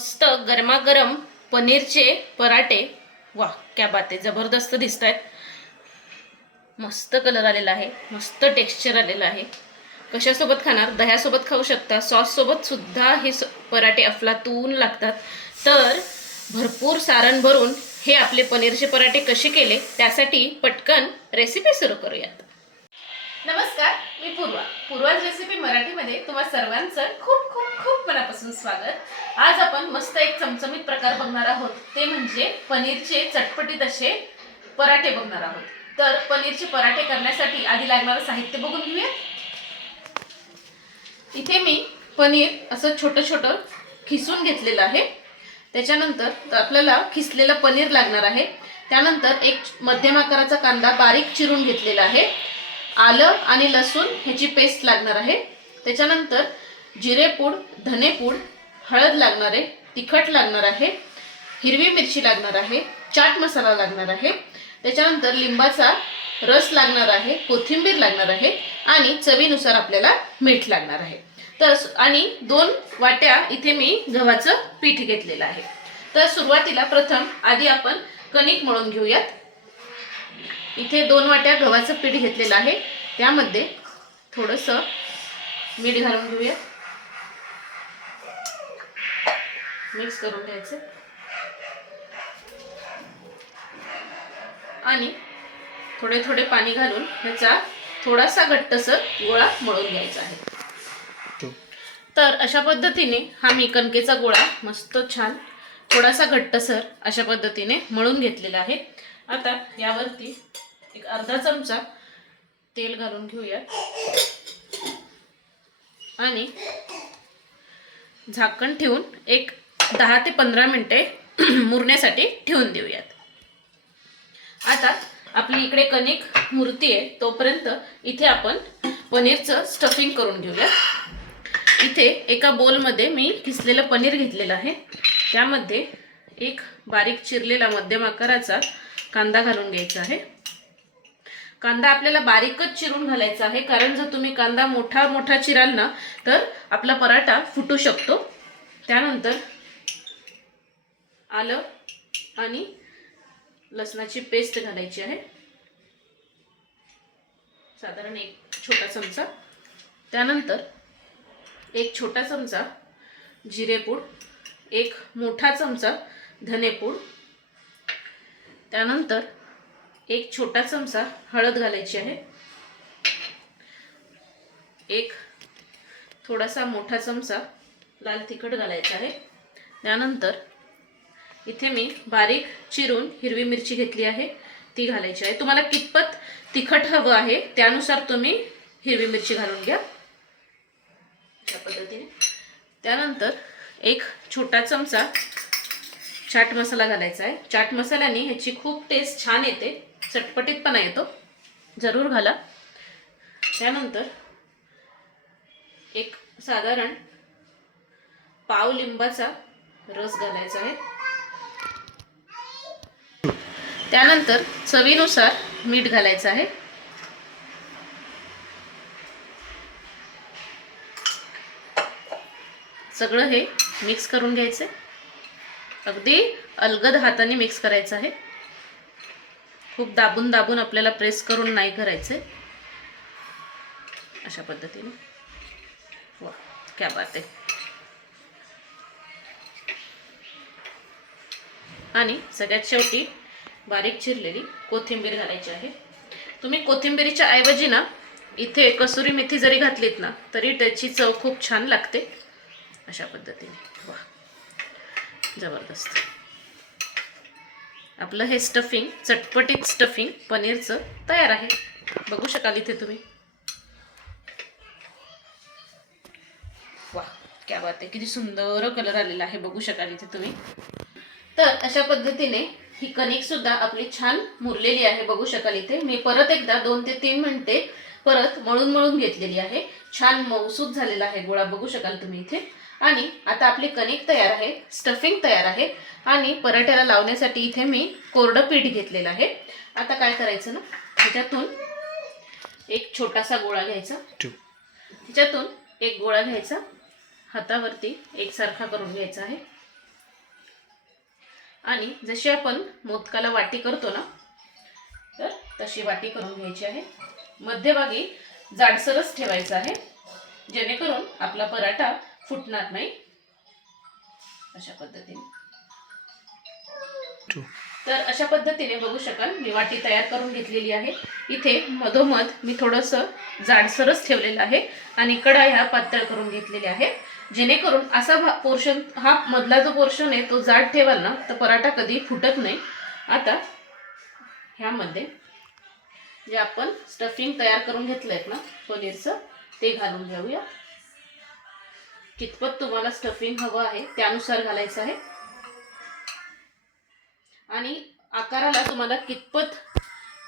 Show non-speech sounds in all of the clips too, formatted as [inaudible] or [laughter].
मस्त गरमागरम पनीरचे पराठे. वा क्या बात आहे. जबरदस्त दिसत आहेत मस्त कलर आलेला आहे. मस्त टेक्स्चर आलेलं आहे. कशासोबत खाणार? दह्यासोबत खाऊ शकता. सॉससोबत सुद्धा हे स- पराठे अफलातून लागतात. तर भरपूर सारण भरून हे आपले पनीरचे पराठे कसे केले? त्यासाठी पटकन रेसिपी सुरू करूयात. नमस्कार मी पूर्वा. पूर्वाज रेसिपी मराठीमध्ये तुम्हा सर्वांचं खूप खूप खूप मनापासून स्वागत. आज आपण मस्त एक चमचमीत प्रकार बघणार आहोत. ते म्हणजे पनीरचे चटपटीत असे पराठे बघणार आहोत. तर पनीरचे पराठे करण्यासाठी आधी लागणारं साहित्य बघून घेऊया. इथे मी पनीर असं छोटं छोटं खिसून घेतलेलं आहे. त्याच्यानंतर आपल्याला खिसलेलं पनीर लागणार आहे. त्यानंतर एक मध्यम आकाराचा कांदा बारीक चिरून घेतलेला आहे. आलं आणि लसूण ह्याची पेस्ट लागणार आहे. त्याच्यानंतर जिरेपूड धनेपूड हळद लागणार आहे तिखट लागणार आहे हिरवी मिरची लागणार आहे चाट मसाला लागणार आहे. त्याच्यानंतर लिंबाचा रस लागणार आहे कोथिंबीर लागणार आहे आणि चवीनुसार आपल्याला मीठ लागणार आहे. तर आणि दोन वाट्या इथे मी गव्हाचं पीठ घेतलेलं आहे. तर सुरुवातीला प्रथम आधी आपण कणिक मळून घेऊयात. इथे दोन वाट्या गव्हाचं पीठ घेतलेलं आहे. त्यामध्ये थोडंसं मीठ घालून घेऊया. मिक्स करून घ्यायचं. आणि थोडे थोडे पाणी घालून ह्याचा थोडासा घट्टसर गोळा मळून घ्यायचा आहे. तर अशा पद्धतीने हा मी कणकेचा गोळा मस्त छान थोडासा घट्टसर अशा पद्धतीने मळून घेतलेला आहे. आता यावरती एक अर्धा चमचा तेल घालून घेऊयात. आणि झाकण ठेवून एक दहा ते पंधरा मिनटे [clears throat] मुरण्यासाठी ठेवून देऊयात. आता आपली इकडे कणिक मूर्ती आहे तोपर्यंत इथे आपण पनीरचं स्टफिंग करून घेऊयात. इथे एका बोलमध्ये मी किसलेलं पनीर घेतलेलं आहे. त्यामध्ये एक बारीक चिरलेला मध्यम आकाराचा कांदा घालून घ्यायचा आहे. कांदा आपल्याला बारीकच चिरून घालायचा आहे. कारण जर तुम्ही कांदा मोठा मोठा चिराल ना तर आपला पराठा फुटू शकतो. त्यानंतर आलं आणि लसणाची पेस्ट घालायची आहे. साधारण एक छोटा चमचा. त्यानंतर एक छोटा चमचा जिरेपूड एक मोठा चमचा धनेपूड त्यानंतर एक छोटा चमचा हळद घालायची आहे. एक थोडासा मोठा चमचा लाल तिखट घालायचा आहे. त्यानंतर इथे मी बारीक चिरून हिरवी मिरची घेतली आहे. ती घालायची आहे. तुम्हाला कितपत तिखट हवं आहे त्यानुसार तुम्ही हिरवी मिरची घालून घ्या. अशा पद्धतीने. त्यानंतर एक छोटा चमचा चाट मसाला घालायचा आहे. चाट मसाल्याने ह्याची खूप टेस्ट छान येते. चटपटीतपणा येतो. जरूर घाला. त्यानंतर एक साधारण पाव लिंबाचा रस घालायचा आहे. त्यानंतर चवीनुसार मीठ घालायचं आहे. सगळं हे मिक्स करून घ्यायचं अगदी अलगद हाताने मिक्स करायचं आहे. खूप दाबून दाबून आपल्याला प्रेस करून नाही करायचं. अशा पद्धतीने. वा क्या बात आहे. आणि सगळ्यात शेवटी बारीक चिरलेली कोथिंबीर घालायची आहे. तुम्ही कोथिंबीरीच्या ऐवजी ना इथे कसुरी मेथी जरी घातलीत ना तरी त्याची चव खूप छान लागते. अशा पद्धतीने. वा. जबरदस्त. आपलं हे स्टफिंग चटपटीत स्टफिंग पनीरचं तयार आहे. बघू शकाल इथे तुम्ही. वा क्या बात आहे. किती सुंदर कलर आलेला आहे. बघू शकाल इथे तुम्ही. तर अशा पद्धतीने ही कणिक सुद्धा आपली छान मुरलेली आहे. बघू शकाल इथे. मी परत एकदा दोन ते तीन मिनिटे परत मळून मळून घेतलेली आहे. छान मऊसूत झालेला आहे. गोळा बघू शकाल तुम्ही इथे. आणि आता आपली कणिक तयार आहे स्टफिंग तयार आहे आणि पराठ्याला लावण्यासाठी इथे मी कोरडं पीठ घेतलेलं आहे. आता काय करायचं ना ह्याच्यातून एक छोटासा गोळा घ्यायचा. ह्याच्यातून एक गोळा घ्यायचा. हातावरती एकसारखा करून घ्यायचा आहे. आणि जशी आपण मोदकाला वाटी करतो ना तर तशी वाटी करून घ्यायची आहे. मध्यभागी जाडसरच ठेवायचं आहे. जेणेकरून आपला पराठा फुटणार नाही. अशा पद्धतीने. तर अशा पद्धतीने बघू शकाल मी वाटी तयार करून घेतलेली आहे. इथे मधोमध मी थोडंसं जाडसरच ठेवलेलं आहे आणि कडा ह्या पातळ करून घेतलेल्या आहेत जेणेकरून असा पोर्शन हा मधला जो पोर्शन आहे तो जाड ठेवाल ना तर पराठा कधी फुटत नाही. आता ह्यामध्ये जे आपण स्टफिंग तयार करून घेतलं आहेत ना पनीरचं ते घालून घेऊया. कितपत तुम्हाला स्टफिंग हवं आहे त्यानुसार घालायचं आहे. आणि आकाराला तुम्हाला कितपत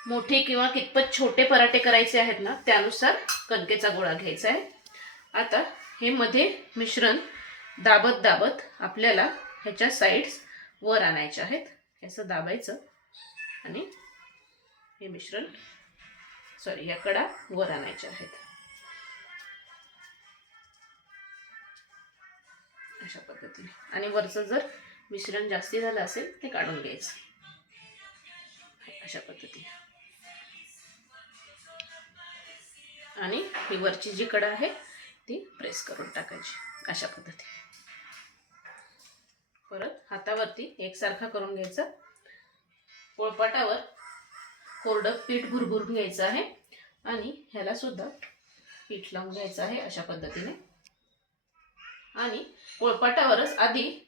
मोठे किंवा कितपत छोटे पराठे करायचे आहेत ना त्यानुसार कणकेचा गोळा घ्यायचा आहे. आता हे मध्ये मिश्रण दाबत दाबत आपल्याला ह्याच्या साईड्स वर आणायचे आहेत. ह्याचं दाबायचं आणि हे मिश्रण सॉरी या कडा वर आणायच्या आहेत. हरकत नाही आणि वरचं जर मिश्रण जास्ती झालं असेल ते काढून घ्यायचं. अशा पद्धतीने. आणि ही वरची जी कडा आहे ती प्रेस करून टाकायची अशा पद्धतीने. परत हातावरती एकसारखा करून घ्यायचा. पोळपाटावर कोरडं पीठ भुरभुरून घ्यायचं आहे. आणि ह्याला सुद्धा पीठ लावून घ्यायचं आहे अशा पद्धतीने. आणि पोळपाटावरच आधी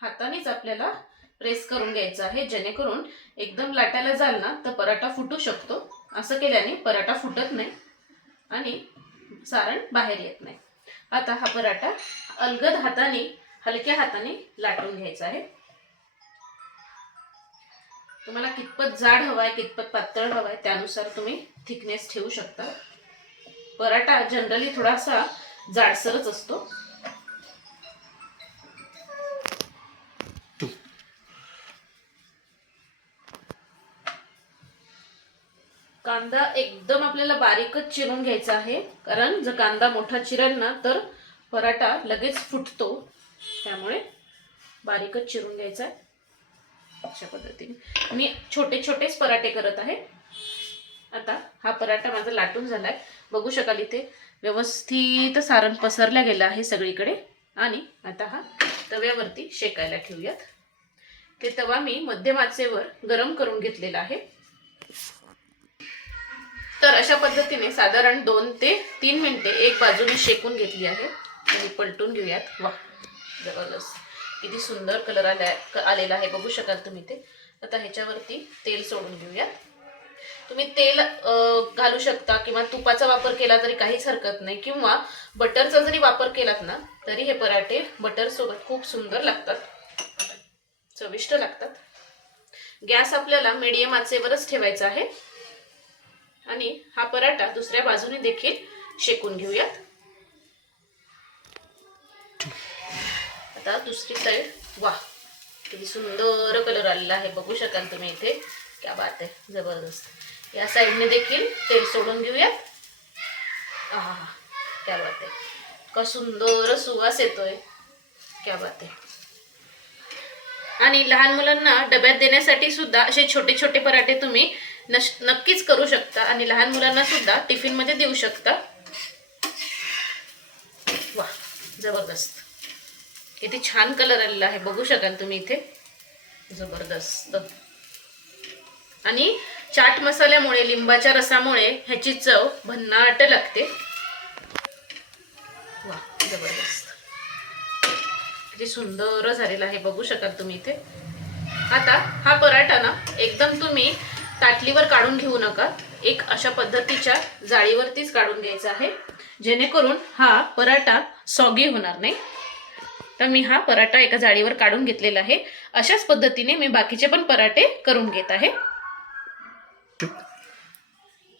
हातानेच आपल्याला प्रेस करून घ्यायचं आहे. जेणेकरून एकदम लाटायला जाल ना तर पराठा फुटू शकतो. असं केल्याने पराठा फुटत नाही आणि सारण बाहेर येत नाही. आता हा पराठा अलगद हाताने हलक्या हाताने लाटून घ्यायचा आहे. तुम्हाला कितपत जाड हवाय कितपत पातळ हवाय त्यानुसार तुम्ही थिकनेस ठेवू शकता. पराठा जनरली थोडासा जाडसरच असतो. कांदा एकदम आपल्याला बारीकच चिरून घ्यायचा आहे. कारण जर कांदा मोठा चिरल ना तर पराठा लगेच फुटतो. त्यामुळे बारीकच चिरून घ्यायचा आहे. अशा पद्धतीने. मी छोटे छोटेच पराठे करत आहे. आता हा पराठा माझा लाटून झाला आहे बघू शकाल इथे व्यवस्थित सारण पसरल्या गेलं आहे सगळीकडे. आणि आता हा तव्यावरती शेकायला ठेवूयात. ते तवा मी मध्यम आचेवर गरम करून घेतलेला आहे. तर अशा पद्धतीने साधारण दोन ते तीन मिनिटे एक बाजूने शेकून घेतली आहे. आणि पलटून घेऊयात. वा जबरदस्त. किती सुंदर कलर आला आलेला आहे. बघू शकाल तुम्ही ते. आता ह्याच्यावरती तेल सोडून घेऊयात. तुम्ही तेल घालू शकता किंवा तुपाचा वापर केला तरी काहीच हरकत नाही. किंवा बटरचा जरी वापर केलात ना तरी हे पराठे बटर सोबत खूप सुंदर लागतात. चविष्ट लागतात. गॅस आपल्याला मीडियम आचेवरच ठेवायचा आहे. आणि हा पराठा दुसऱ्या बाजूने देखील शेकून घेऊयात. आता दुसरी साईड वा किती सुंदर कलर आलेला आहे. बघू शकाल तुम्ही इथे. क्या बात आहे जबरदस्त. या साईडने देखील तेल सोडून घेऊयात. क्या बात आहे. का सुंदर सुवास येतोय. क्या बात आहे. आणि लहान मुलांना डब्यात देण्यासाठी सुद्धा असे छोटे छोटे पराठे तुम्ही नश नक्कीच करू शकता आणि लहान मुलांना सुद्धा टिफिनमध्ये देऊ शकता. वा जबरदस्त. किती छान कलर आलेला आहे. बघू शकाल तुम्ही इथे. जबरदस्त. आणि चाट मसाल्यामुळे लिंबाच्या रसामुळे ह्याची चव भन्नाट लागते. वा जबरदस्त. किती सुंदर झालेला आहे. बघू शकाल तुम्ही इथे. आता हा पराठा ना एकदम तुम्ही ताटलीवर काढून घेऊ नका. एक अशा पद्धतीच्या जाळीवरतीच काढून घ्यायचा आहे. जेणेकरून हा पराठा सॉगी होणार नाही. तर मी हा पराठा एका जाळीवर काढून घेतलेला आहे. अशाच पद्धतीने मी बाकीचे पण पराठे करून घेत आहे.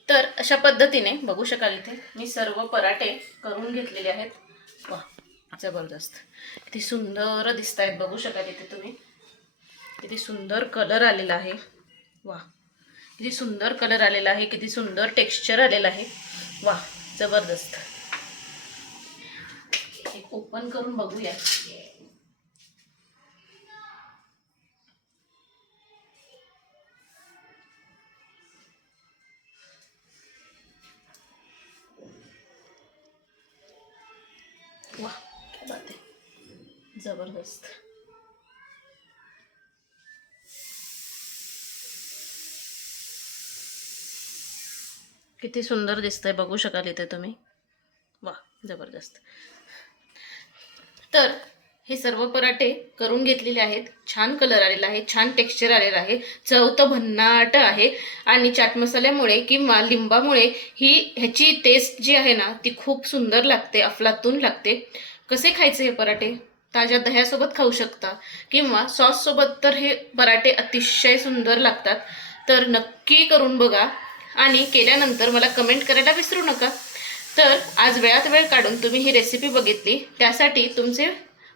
तर अशा पद्धतीने बघू शकाल इथे मी सर्व पराठे करून घेतलेले आहेत. वा जबरदस्त. किती सुंदर दिसत आहेत बघू शकाल इथे तुम्ही. किती सुंदर कलर आलेला आहे. वा. किती सुंदर कलर आलेला आहे किती सुंदर टेक्स्चर आलेला आहे. वा जबरदस्त. एक ओपन करून बघूया. जबरदस्त. किती सुंदर दिसतंय बघू शकाल इथे तुम्ही. वा जबरदस्त. तर हे सर्व पराठे करून घेतलेले आहेत. छान कलर आलेला आहे छान टेक्स्चर आलेलं आहे. चव तर भन्नाट आहे. आणि चाट मसाल्यामुळे किंवा लिंबामुळे ही ह्याची टेस्ट जी आहे ना ती खूप सुंदर लागते अफलातून लागते. कसे खायचे हे पराठे? ताज्या दह्यासोबत खाऊ शकता. किंवा सॉससोबत तर हे पराठे अतिशय सुंदर लागतात. तर नक्की करून बघा. आणि केल्यानंतर मला कमेंट करायला विसरू नका. तर आज वेळात वेळ काढून तुम्ही ही रेसिपी बघितली. त्यासाठी तुमचे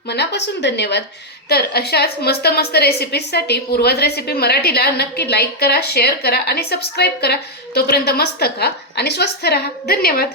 मनापासून धन्यवाद. तर अशाच मस्त मस्त रेसिपीजसाठी पूर्वज रेसिपी मराठीला नक्की लाईक करा शेअर करा आणि सबस्क्राईब करा. तोपर्यंत मस्त खा आणि स्वस्थ राहा. धन्यवाद.